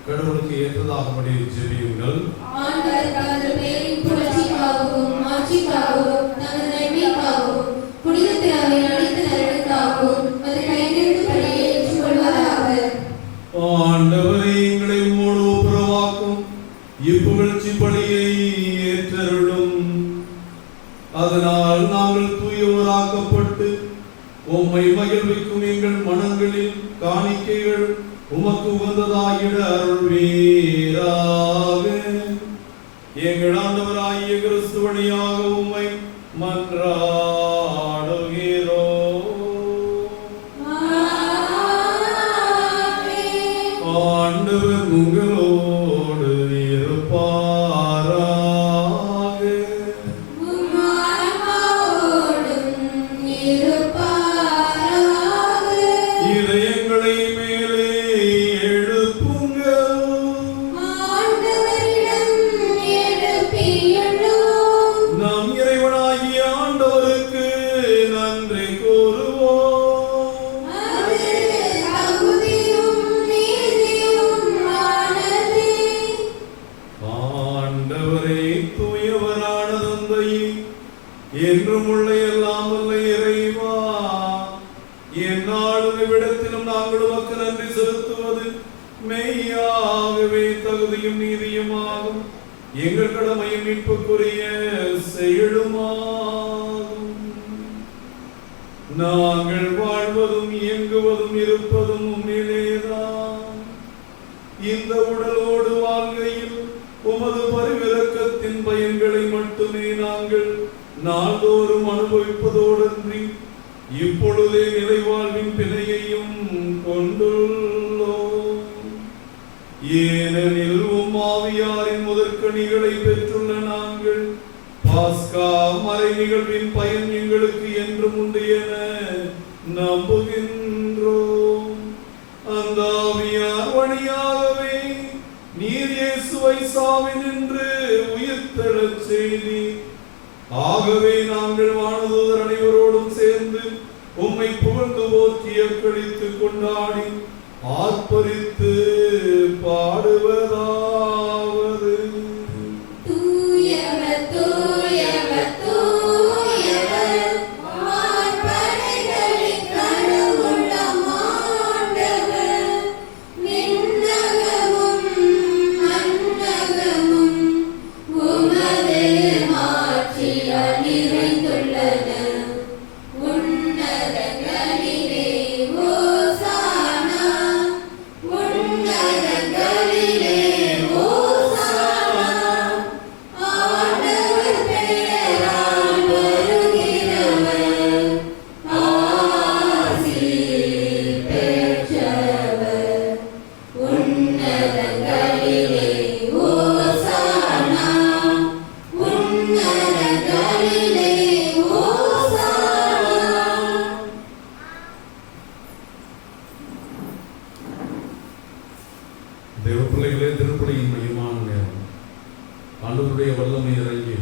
கடவுளுக்கு ஏற்றதாகபடி ஜெபியுங்கள். ஆண்டவர் தமது பெயரின் புகழ்ச்சிக்காகவும் மாட்சிக்காகவும் தமது நன்மைக்காகவும் புனித திராவின் அனைத்து நலனுக்காகவும் அது கைதெழுந்து பலியை ஏற்றுக்கொள்வாராக. ஆண்டவரை எங்களை உம்மோடு ஒப்புரவாக்கும் இப்புகழ்ச்சி பலியை ஏற்றருளும். அதனால் நாங்கள் தூயவராக்கப்பட்டு உம்மை மகிழ்விக்கும் எங்கள் மனங்களில் காணிக்கைகள் உமக்கு உகந்ததாகிட அருள்வீராக. எங்கள் ஆண்டவராகிய கிறிஸ்து வழியாக உம்மை மன்றாடுகிறோம். ஆமென். ஆண்டவர் உங்களோடு இருப்பாராக. உம் ஆன்மாவோடும் இருப்பாராக. இதயங்களை மேலே எழுப்புங்கள். ஆண்டவரிடம் எழுப்பியுள்ளோம். எங்கள் கடமையும் மீட்புக்குரிய செயலுமாகும். நாங்கள் வாழ்வதும் இயங்குவதும் இருப்பதும் உம்மிலேதான். இந்த உடலோடு வாழ்கையில் உமது பரிவிரக்கத்தின் பயன்களை மட்டுமே நாங்கள் நாள்தோறும் அனுபவிப்பதோடன்றி இப்பொழுதே நிலைவாழ்வின் பிணையையும் கொண்டுள்ளோம். ஏனெனில் உம் ஆவியாரின் முதற்கனிகளை பெற்றுள்ள நாங்கள் பாஸ்கா மறை நிகழ்வின் பயன் எங்களுக்கு என்றும் உண்டு என நம்புகின்றோம். அந்த ஆவியார் வழியாகவே நீர் இயேசுவை சாவினின்று உயிர்த்தெழச் செய்தீர். ஆகவே நாங்கள் வானதூதர் அனைவரோடும் சேர்ந்து உம்மை புகழ்ந்து போற்றி அக்களித்து கொண்டாடி ஆர்ப்பரித்து பாடுவதாவது: தூயவர் தூயவர் தூயவர் வான்படைகளின் கடவுளாம் ஆண்டவர். விண்ணகமும் மண்ணகமும் உமது மாட்சியால் நிறைந்துள்ளன. உன்னதங்களிலே ஓசானா, உன்னதங்களிலே ஓசானா. ஆண்டவர் பெயரால் வருகிறவர் ஆசி பெற்றவர். உன்னதங்களிலே ஓசானா, உன்னதங்களிலே ஓசானா. தேவ பிள்ளைகளே, திருப்பலியின் மையமான நேரம். ஆண்டவருடைய வல்லமை இறங்கி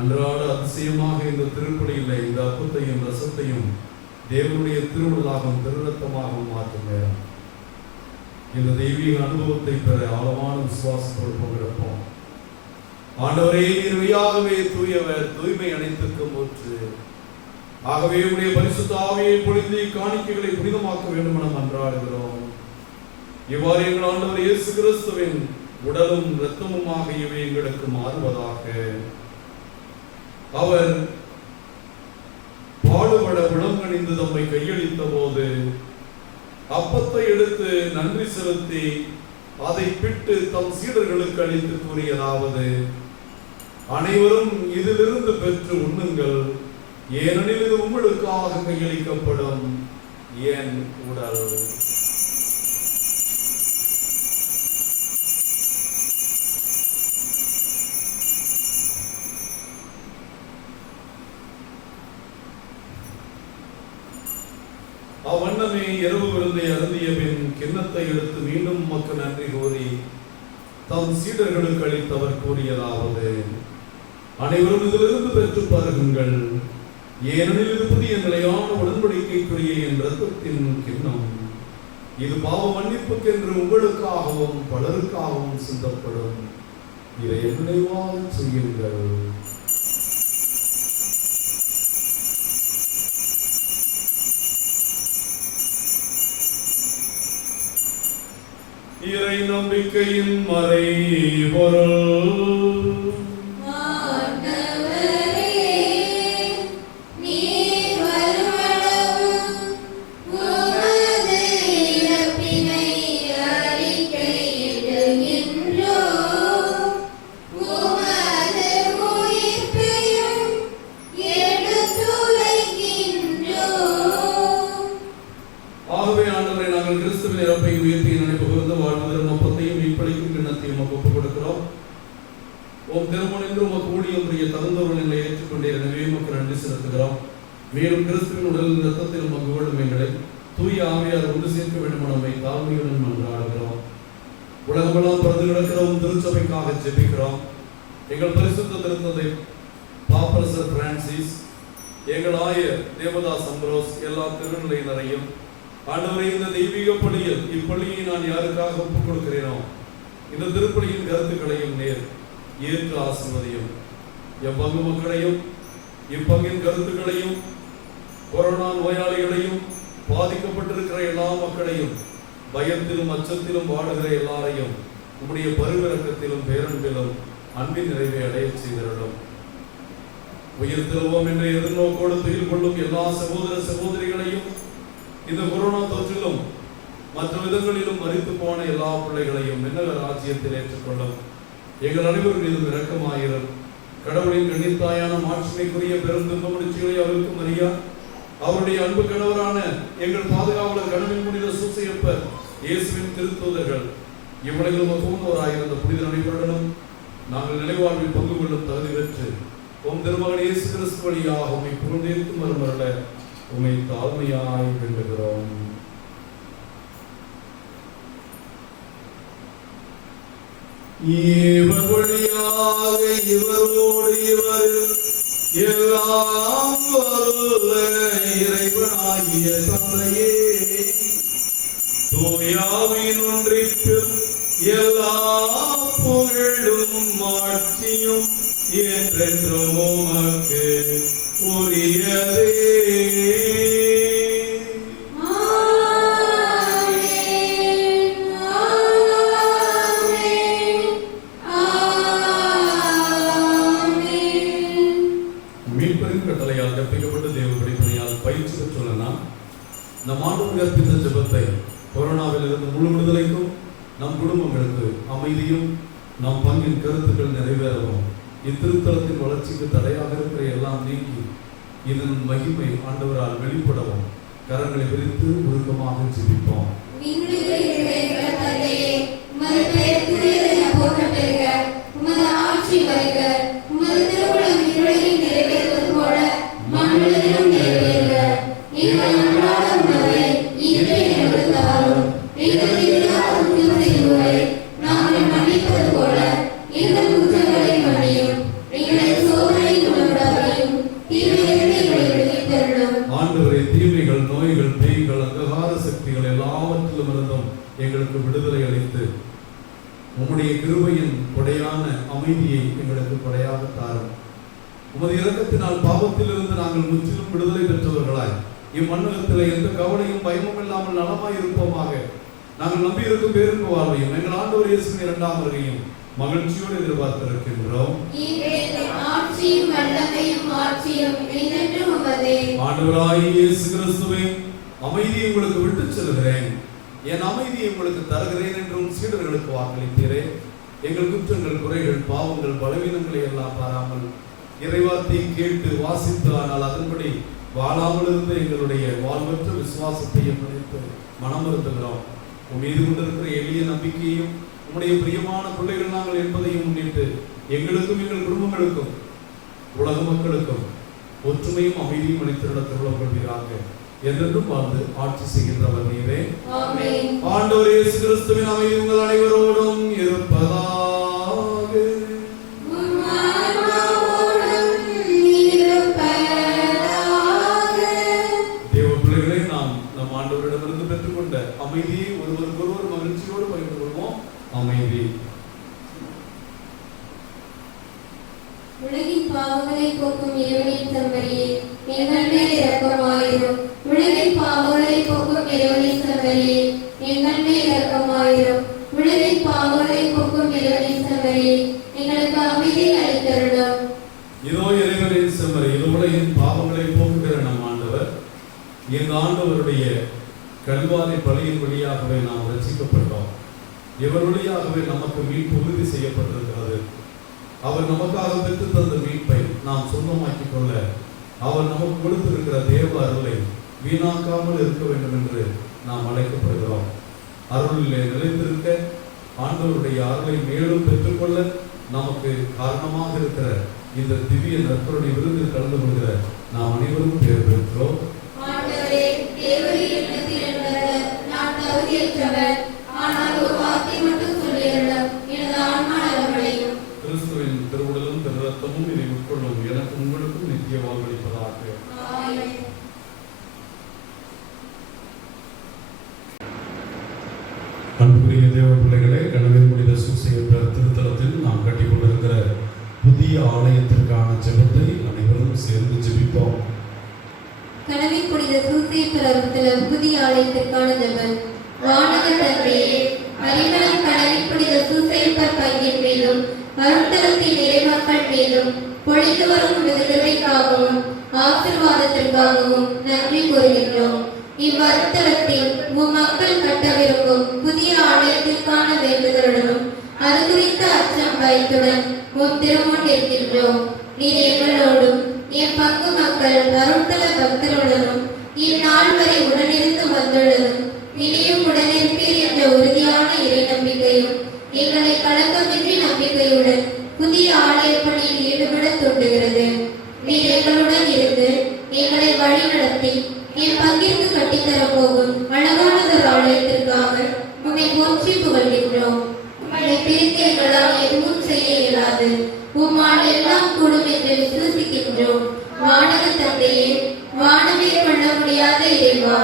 அன்றாட அதிசயமாக இந்த திருப்பலியில் இந்த அப்பத்தையும் ரசத்தையும் தேவனுடைய திருவிழாகவும் திருரத்தமாகவும் மாற்றும் நேரம். இந்த தெய்வீக அனுபவத்தை பெற ஆழமான விசுவாசத்தோடு பகிரப்போம். ஆண்டவரே, நீர் மெய்யாகவே தூயவர், தூய்மை அனைத்துக்கும் ஊற்று. ஆகவே உடைய பரிசுத்த ஆவியை பொழிந்து காணிக்கைகளை புனிதமாக்க வேண்டும் என மன்றாடுகிறோம். இவ்வாறு எங்கள் ஆண்டவர் இயேசு கிறிஸ்துவின் உடலும் இரத்தமும் ஆகியவை எங்களுக்கு மாறுவதாக. அவர் பாடுபட உளங்கணிந்து தம்மை கையளித்த போது அப்பத்தை எடுத்து நன்றி செலுத்தி அதை பிட்டு தம் சீடர்களுக்கு அளித்து கூறியதாவது: அனைவரும் இதிலிருந்து பெற்று உண்ணுங்கள், ஏனெனில் இது உங்களுக்காக கையளிக்கப்படும் என் உடல். அவ்வண்ணமே இரவு விருந்தை அருந்திய பின் கிண்ணத்தை எடுத்து மீண்டும் உமக்கு நன்றி கூறி தம் சீடர்களுக்கு அளித்தவர் கூறியதாவது: அனைவரும் இதிலிருந்து பெற்று பருகுங்கள், ஏனெனில் இது புதிய நிலையான உடன்படிக்கைக்குரிய என் இரத்தத்தின் கிண்ணம். இது பாவ மன்னிப்புக்கென்று உங்களுக்காகவும் பலருக்காகவும் சிந்தப்படும். இதை நினைவாக செய்யுங்கள். இறை நம்பிக்கையின் மறைபொருள். ஆண்டவரே, நீர் வருமளவும் உமது இறப்பினை அறிக்கையிடுகின்றோம். உமது உயிர்ப்பையும் எடுத்துரைக்கின்றோம். ஆகவே ஆண்டவரை, நாங்கள் கிறிஸ்துவின் இறப்பை உயிர்ப்பை நினைவு கூர்ந்து வாழ்வதற்கு அப்பத்தையும் மீட்பளிக்கும் கிண்ணத்தையும் ஒப்புக் கொடுக்கிறோம். உம் திருமணம் என்று உமக்கு ஊழியம் புரிய தகுந்தவர்கள் எங்களை ஏற்றுக்கொண்டே, எனவே உமக்கு நன்றி செலுத்துகிறோம். மேலும் கிறிஸ்துவின் உடலின் இரத்தத்தில் உமக்கு வாழும் எங்களை தூய ஆவியார் ஒன்று சேர்க்க வேண்டும் நம்மை தாழ்மையுடன் மன்றாடுகிறோம். உலகமெல்லாம் பிறந்து கிடக்கிறோம் திருச்சபைக்காக ஜெபிக்கிறோம். எங்கள் பரிசுத்த திருத்தந்தை பாப்பரசர் பிரான்சிஸ், எங்கள் ஆயர் தேவதாஸ் அம்ப்ரோஸ், எல்லா திருநிலையினரையும் ஆண்டவரே, இந்த தெய்வீக பள்ளியில் இப்பள்ளியை நான் யாருக்காக ஒப்புக் கொடுக்கிறேனோ இந்த திருப்பலியின் கருத்துக்களையும் நேர் ஏற்று ஆசிர்வதியும். எப்பங்கு மக்களையும் இப்பங்கின் கருத்துக்களையும் கொரோனா நோயாளிகளையும் பாதிக்கப்பட்டிருக்கிற எல்லா மக்களையும் பயத்திலும் அச்சத்திலும் வாடுகிற எல்லாரையும் உம்முடைய பரிவிரக்கத்திலும் பேரன்பிலும் அன்பின் நிறைவை அடைய செய்திருளும். உயிர் திருவோம் என்ற எதிர்நோக்கோடு துயில் கொள்ளும் எல்லா சகோதர சகோதரிகளையும் இந்த கொரோனா தொற்றிலும் மற்ற விதங்களிலும் மரித்து போன எல்லா பிள்ளைகளையும் மின்னல ராஜ்யத்தில் ஏற்றுக்கொள்ளும். எங்கள் அனைவர் மீதும் இரக்கமாயிரும். கடவுளின் கண்ணித்தாயான மாட்சிமைக்குரிய பெருந்துன்ப முடிச்சுகளை அவருக்கும் அறியா அவருடைய அன்பு கணவரான எங்கள் பாதுகாவலர் கடவுளின் புனித சூசையப்பர் இயேசுவின் திருத்தூதர்கள் இவ்வுலகிலும் மகோனோராயிருந்த புனித அனைவருடனும் நாங்கள் நிலைவாழ்வில் பங்கு கொள்ளும் தகுதி பெற்று உம் திருமகன் இயேசு கிறிஸ்து வழியாக உம்மை புகழ்ந்தேற்கும் மறுமருள உம்மை தாழ்மையாய் வேண்டுகிறோம். இவர் வழியாக இவரோடு இவர் எல்லாம் வல்ல இறைவனாகிய தந்தையே தூயாவின் ஒன்றிற்கும் எல்லா புகழும் மாட்சியும் என்றென்றும் உமக்கு உரியதே. நம் ஆண்டவர் கற்பித்த ஜெபத்தை கொரோனாவில் இருந்து முழு விடுதலைக்கும் நம் குடும்பங்களுக்கு அமைதியும் நம் பங்கின் கருத்துக்கள் நிறைவேறவும் இத்திருத்தலத்தின் வளர்ச்சிக்கு தடையாக இருக்கிற எல்லாம் நீக்கி இதன் மகிமை ஆண்டவரால் வெளிப்படவும் கரங்களை விரித்து உருக்கமாக ஜெபிப்போம். எங்களுக்கு விடுதலை அளித்து உம்முடைய கிருபையின் கொடையான அமைதியை எங்களுக்கு கொடையாக தாரும். உமது இரக்கத்தினால் பாவத்திலிருந்து நாங்கள் முற்றிலும் விடுதலை பெற்றவர்களாய் இம்மண்ணுலகத்தில் எந்த கவலையும் பயமும் இல்லாமல் நலமாய் இருப்போமாக. நாங்கள் நம்பியிருக்கும் பேருக்கு வாழ்வையும் எங்கள் ஆண்டவர் இயேசுவின் இரண்டாம் வருகையும் மகிழ்ச்சியோடு எதிர்பார்த்திருக்கின்றோம். ஆண்டவராகிய இயேசு கிறிஸ்துவே, அமைதியை உங்களுக்கு விட்டுச் செல்கிறேன், என் அமைதியை உங்களுக்கு தருகிறேன் என்றும் சீடர்களுக்கு வாக்களித்தீரே. எங்கள் குற்றங்கள், குறைகள், பாவங்கள், பலவீனங்களை எல்லாம் பாராமல் இறைவார்த்தையை கேட்டு வாசித்து ஆனால் அதன்படி வாழாமல் இருந்த எங்களுடைய வாழ்வற்ற விசுவாசத்தையும் நினைத்து மனம் வருத்துகிறோம். மீது கொண்டிருக்கிற எளிய நம்பிக்கையும் உம்முடைய பிரியமான பிள்ளைகள் நாங்கள் என்பதையும் முன்னிட்டு எங்களுக்கும் எங்கள் குடும்பங்களுக்கும் உலக மக்களுக்கும் ஒற்றுமையும் அமைதியும் அளித்திருட திருவிழம் கொள்வீராக. என்றும் வாழ்ந்து ஆட்சி செய்கின்றவர் நீரே. ஆண்டவர் இயேசு கிறிஸ்துவின் அமைதி உங்கள் அனைவரோடும் இருப்பதாக. தேவ பிள்ளைகளை நாம் நம் ஆண்டவரிடமிருந்து பெற்றுக்கொண்ட அமைதியை ஒருவருக்கொருவர் மகிழ்ச்சியோடு பகிர்ந்து கொள்வோம். அமைதி. உலகின் பாவங்களை போக்கும் இறைவனின் செம்மறியே, எங்கள் மேல் இரக்கமாயிரும். உலகின் பாவங்களை போக்கும் இறைவனின் செம்மறியே, எங்கள் மேல் இரக்கமாயிரும். உலகின் பாவங்களை போக்கும் இறைவனின் செம்மறியே, எங்களுக்கு அமைதி அளித்தருளும். இதோ இறைவனின் செம்மறி, இது உலகின் பாவங்களை போக்குகிற நம் ஆண்டவர். எங்கள் ஆண்டவருடைய கல்வாரி பலியின் வழியாகவே நாம் ரட்சிக்கப்பட்டோம். இவர் வழியாகவே நமக்கு மீட்பு உறுதி செய்யப்பட்டிருக்கிறது. அவர் நமக்காக பெற்று தந்த மீட்பை நாம் சொந்தமாக்கிக் கொள்ள அவர் நமக்கு கொடுத்திருக்கிற தேவ அருளை வீணாக்காமல் இருக்க வேண்டும் என்று நாம் அழைக்கப்படுகிறோம். அருளிலே நிலைத்திருக்க, ஆண்டவருடைய அருளை மேலும் பெற்றுக்கொள்ள நமக்கு காரணமாக இருக்கிற இந்த திவ்ய நற்கருணை விருந்தில் கலந்து கொள்கிற நாம் அனைவரும் பேர் பெற்றோம். கிறிஸ்துவின் திருவுடலும் திருரத்தமும் இதை உட்கொள்ளும் எனக்கு உங்களுக்கும் நித்திய வாழ்வளிப்பதாக. அன்புக்குரிய தேவ பிள்ளைகளே, கடவுளின் புனித சூசையப்பர் திருத்தலத்தில் நாம் கட்டிக் கொண்டிருக்கிற புதிய ஆலயத்திற்கான ஜெபத்தை அனைவரும் சேர்ந்து ஜெபிப்போம். கடவுளின் புனித சூசையப்பர் புதிய ஆலயத்திற்கான ஜெபம். வானக தந்தையே, அறிவனம் கடவுளின் புனித சூசை மீதும் பொழிந்து வரும் உமது கிருபைக்காகவும் ஆசீர்வாதத்திற்காகவும் நன்றி கூறுகின்றோம். இவ்வருத்தலத்தில் மக்கள் கட்டவிருக்கும் புதிய ஆலயத்திற்கான வேண்டுதலுடனும் அது குறித்த அச்சம் பயத்துடன் திருமுன் இருக்கின்றோம். நீர் எங்களோடும் என் பங்கு மக்கள் அருட்தல பக்தருடனும் இந்நாள் வரை உடனிருந்து வந்துள்ளதும் இனியும் உடனிருப்பீர் என்ற உறுதியான இறை நம்பிக்கையும் எங்களை கலக்கமின்றி நம்பிக்கையுடன் புதிய ஆலய பணியில் ஈடுபட தூண்டுகிறது. நீர் எங்களுடன் இருந்து எங்களை வழி நடத்தி என் பங்கிற்கு கட்டித்தரப் போகும் அழகானதொரு ஆலயத்திற்காக உம்மை போற்றி புகழ்கின்றோம். உம்மை பிரித்து எங்களால் எதுவும் செய்ய இயலாது. உம்மால் எல்லாம் கூடும் என்று விசுவசிக்கின்றோம். வானக தந்தையே, வானமே கொள்ள முடியாத இறைவா,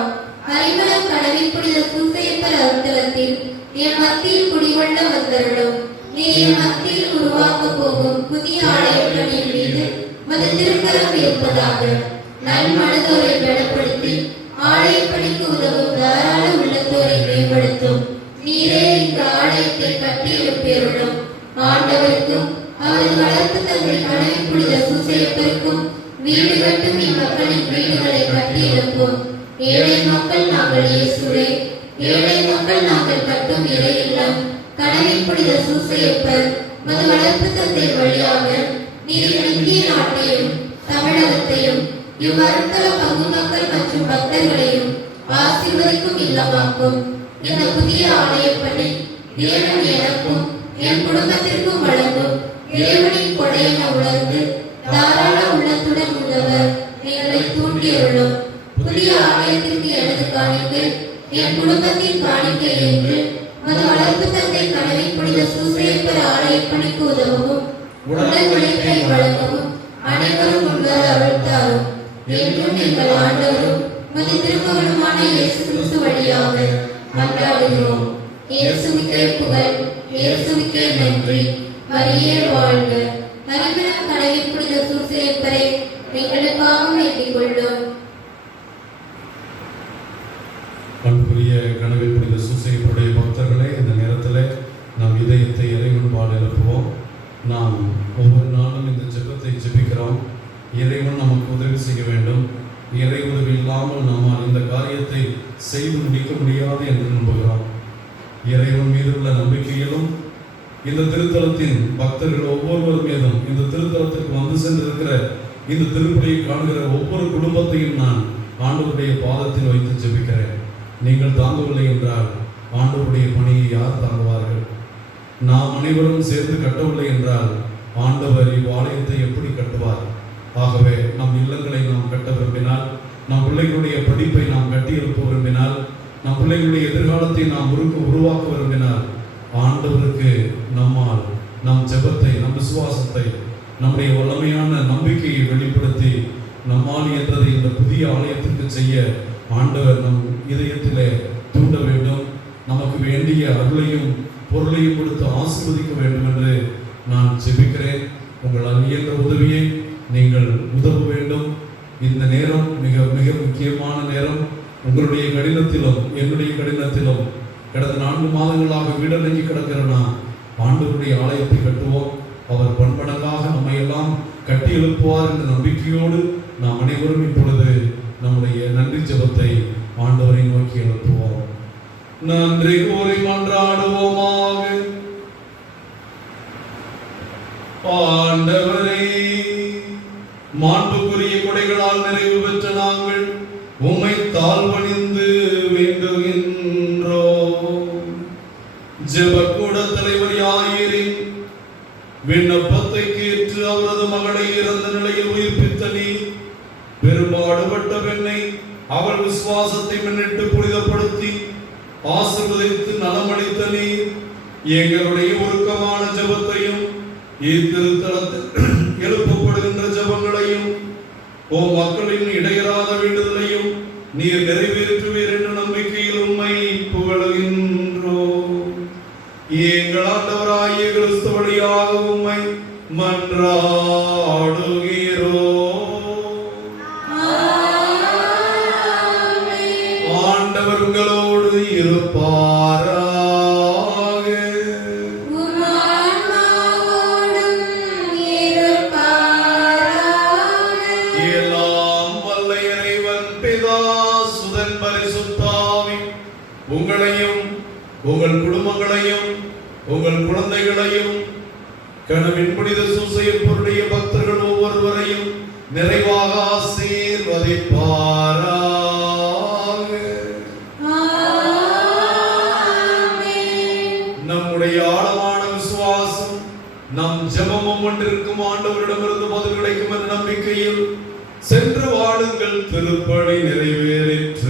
அறிவலம் கடவில் புனித சூசையப்பர் அருத்தலத்தில் என் மத்தியில் குடிகொள்ள வந்தருளும். நீர் என் மத்தியில் உருவாக்க போகும் புதிய ஆலய பணியின் மீது மது திருக்கரம் இருப்பதாக. நல் மனதோரை பலப்படுத்தி ஆலய பணிக்கு உதவும் தாராள உள்ளத்தோரை மேம்படுத்தும். நீரே இந்த ஆலயத்தை கட்டியிருப்பேருளும். ஆண்டவருக்கும் அவரது வளர்ப்பு தந்தை கடவில் புனித சூசையப்பருக்கும் வீடு கட்டும் இம்மக்களின் வீடுகளை கட்டி எழுப்பும். ஏழை மக்கள் நாங்கள் இயேசுவே, ஏழை மக்கள் நாங்கள் கட்டும் இறை இல்லம் கடவில் புனித சூசையப்பர் மது வளர்ப்பு தந்தை வழியாக நீர் இந்திய நாட்டையும் தமிழகத்தையும் இவ்வருத்தல பங்கு மக்கள் மற்றும் பக்தர்களையும் ஆசீர்வதிக்கும் இல்லமாக்கும். இந்த புதிய ஆலய பணி தேவன் எனக்கும் என் குடும்பத்திற்கும் வழங்கும் இறைவனின் கொடையென உணர்ந்து தாராள உள்ளத்துடன் உதவ எங்களை தூண்டியுள்ளோம். புதிய ஆலயத்திற்கு எனது காணிக்கை என் குடும்பத்தின் காணிக்கை என்று மது வளர்ப்பு தந்தை கடவில் புனித சூசையப்பர் ஆலய பணிக்கு உதவவும் உடல் உழைப்பை வழங்கவும் அனைவரும் முன்வர அருள்தாரும். என்றும் எங்கள் ஆண்டவரும் மது திருமகனுமான இயேசு கிறிஸ்து வழியாக மன்றாடுகிறோம். இயேசுவுக்கே புகழ், இயேசுவுக்கே நன்றி. மரியே வாழ்க. அறிவிடம் கடவில் புனித சூசையப்பரை எங்களுக்காக வேண்டிக் கொள்ளும். அன்புரிய கனவில் புனித சூசையப்பருடைய பக்தர்களே, இந்த நேரத்தில் நாம் இதயத்தை இறைவன்பாடு எழுப்புவோம். நாம் ஒவ்வொரு நாளும் இந்த ஜெபத்தை ஜெபிக்கிறோம். இறைவன் நமக்கு உதவி செய்ய வேண்டும். இறை உதவி இல்லாமல் நம்மால் இந்த காரியத்தை செய்து முடிக்க முடியாது என்று நம்புகிறோம். இறைவன் மீதுள்ள நம்பிக்கையிலும் இந்த திருத்தலத்தின் பக்தர்கள் ஒவ்வொருவர் மீதும் இந்த திருத்தலத்திற்கு வந்து சென்றிருக்கிற இந்த திருப்பலியை காண்கிற ஒவ்வொரு குடும்பத்தையும் நான் ஆண்டவருடைய பாதத்தில் வைத்து ஜெபிக்கிறேன். நீங்கள் தாங்கவில்லை என்றால் ஆண்டவருடைய பணியை யார் தாங்குவார்கள்? நாம் அனைவரும் சேர்ந்து கட்டவில்லை என்றால் ஆண்டவர் இவ்வாலயத்தை எப்படி கட்டுவார்? ஆகவே நம் இல்லங்களை நாம் கட்ட விரும்பினால், நம் பிள்ளைகளுடைய படிப்பை நாம் கட்டியெழுப்ப விரும்பினால், நம் பிள்ளைகளுடைய எதிர்காலத்தை நாம் உருவாக்க விரும்பினால், ஆண்டவருக்கு நம்மால் நம் ஜெபத்தை, நம் விசுவாசத்தை, நம்முடைய வல்லமையான நம்பிக்கையை வெளிப்படுத்தி நம்மால் என்றதை இந்த புதிய ஆலயத்திற்கு செய்ய ஆண்டவர் நம் இதயத்திலே தூண்ட வேண்டும். நமக்கு வேண்டிய அருளையும் பொருளையும் கொடுத்து ஆசீர்வதிக்க வேண்டும் என்று நான் ஜெபிக்கிறேன். உங்களால் இயன்ற உதவியை நீங்கள் உதவ வேண்டும். இந்த நேரம் மிக மிக முக்கியமான நேரம். உங்களுடைய கடினத்திலும் என்னுடைய கடினத்திலும் கடந்த 4 மாதங்களாக வீடடங்கி கிடக்கிற நாம் ஆண்டவருடைய ஆலயத்தை கட்டுவோம். அவர் பன்மடங்காக நம்மை எல்லாம் கட்டி எழுப்புவார் என்ற நம்பிக்கையோடு நாம் அனைவரும் இப்பொழுது நம்முடைய நன்றி ஜெபத்தை ஆண்டவரை நோக்கி எழுப்புவோம். நன்றி கூறி மன்றாடுவோமாக. ஆண்டவரே, மாண்புக்குரிய கொடைகளால் நிறைவு பெற்ற நாங்கள் உம்மை தாழ்வணிந்து வேண்டுகின்றோம். ஜெபக்கூட தலைவர் யாயிரின் விண்ணப்பத்தை கேட்டு அவரது மகளை இறந்த நிலையில் உயிர்ப்பித்த நீர், பெரும்பாடுபட்ட பெண்ணை அவள் விசுவாசத்தை முன்னிட்டு புனிதப்படுத்தி ஆசீர்வதித்து நலமளித்த நீர், எங்களுடைய உருக்கமான ஜெபத்தையும் இத்திருத்தலத்தில் எழுப்பப்படுகின்ற ஜெபங்களையும் மக்களின் இடையறாத வேண்டுதலையும் நீர் நிறைவேற்றுவீர் என்ற நம்பிக்கையில் உம்மை புகழுகின்றோம். எங்கள் ஆண்டவராகிய கிறிஸ்து வழியாக உம்மை மன்றாடுகிறோம். ஆண்டவர் உங்களோடு இருப்பாராக. உம் ஆன்மாவோடும் இருக்கட்டும். கனவின் புனித சூசையப்பருடைய பக்தர்கள் ஒவ்வொருவரையும் நிறைவாக ஆசீர்வதிப்பாராக. நம்முடைய ஆழமான விசுவாசம் நம் ஜெபமும் ஒன்றிற்கும் ஆண்டவரிடமிருந்து பதில் கிடைக்கும் என்ற நம்பிக்கையில் சென்று வாழுங்கள். திருப்பணி நிறைவேறிற்று.